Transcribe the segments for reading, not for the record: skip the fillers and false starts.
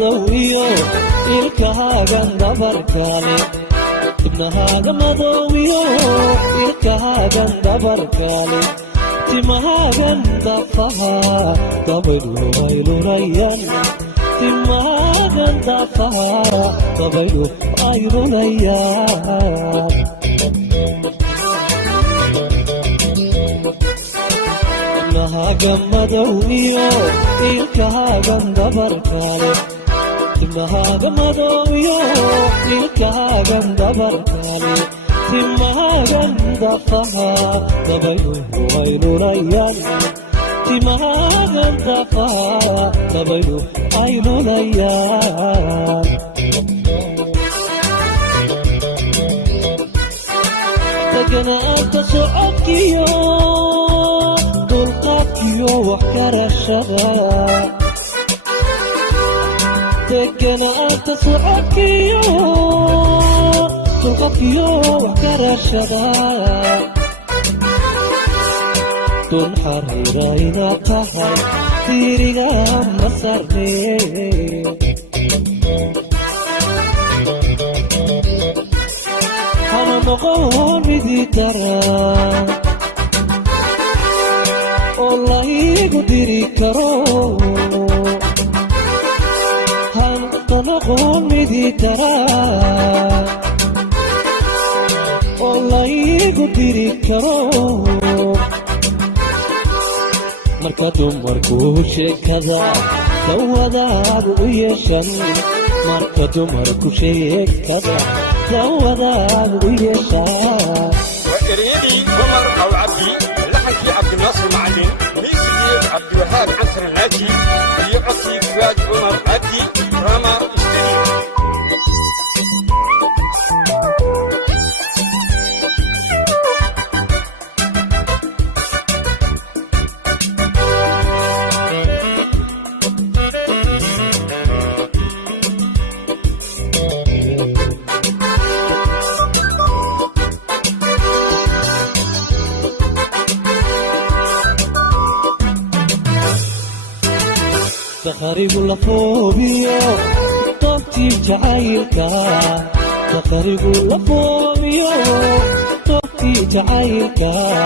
مدويو ilkahaagan dabarkale ibnahaaga madoowiyo ilkahaagan dabarkale timahaagan dafaha dabaylu ay lulayan timahaagan dafaha dabaylu ay lulayan ibnahaagan madoowiyo ilkahaagan dabarkale timahaaga madoowiyo ilkahaagan dabarkale timahaagan dafaha dabaylu ay lulayan timahaagan dafaha dabaylu ay lulayan deganaanta socodkiyo dulqaadkiyo wax karashada deganaanta socodkiyo dulqaadkiyo wax karashada dun xariirayna tahay diiriga ma sarne hana noqon midii daran oo laygu diri karo noqon midii daran oo laygu diri karo marka dumarku sheekada dawadaad u yeeshan marka dumarku sheekada dawadaad u yeeshan وإريدي عمر أو عبدي لحكي عبد الناصر معلم ميسي عبد الوهاب عنصر الناجي يعطي فؤاد عمر عبدي راما تخرب لفوبيو طبتي جعيلكا تخرب لفوبيو طبتي جعيلكا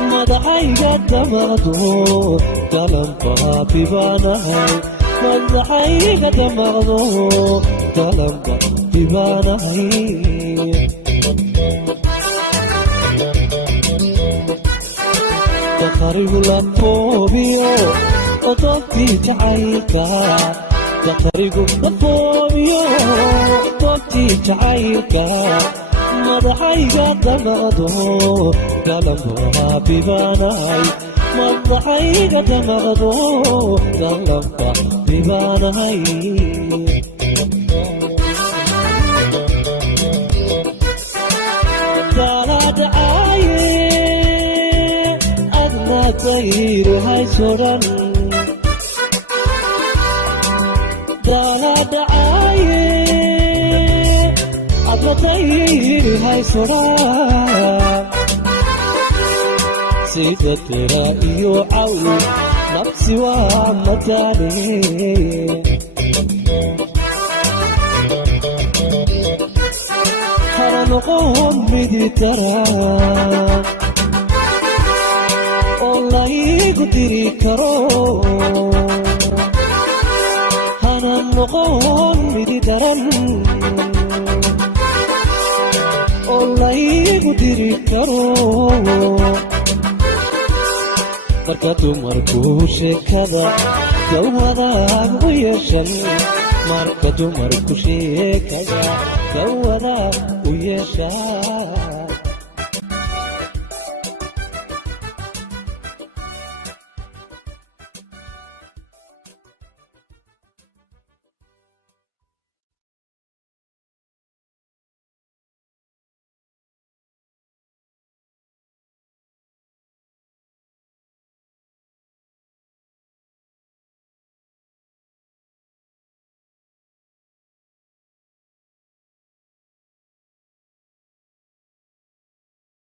مدحيقا دمغدو دلم بابي بانهي مدحيقا دمغدو دلم بابي بانهي تخرب لفوبيو طبتي جعيلكا تخرج لفوبيو طبتي جعيلكا مدحيقا دمغدو دلمها ببانهي مدحيقا دمغدو دلمها ببانهي دالا دعاية أدنى تغير هاي سوران دالا دعاية أبطير هاي صراع سيدة ترائي وعوي نفسي وعمتاني حرم قوم بدي ترى والله يقدري كرو noqon midi daran oo laygu diri karo marka dumarku sheekada dawadaad u yeeshan marka dumarku sheekada dawadaad u yeeshan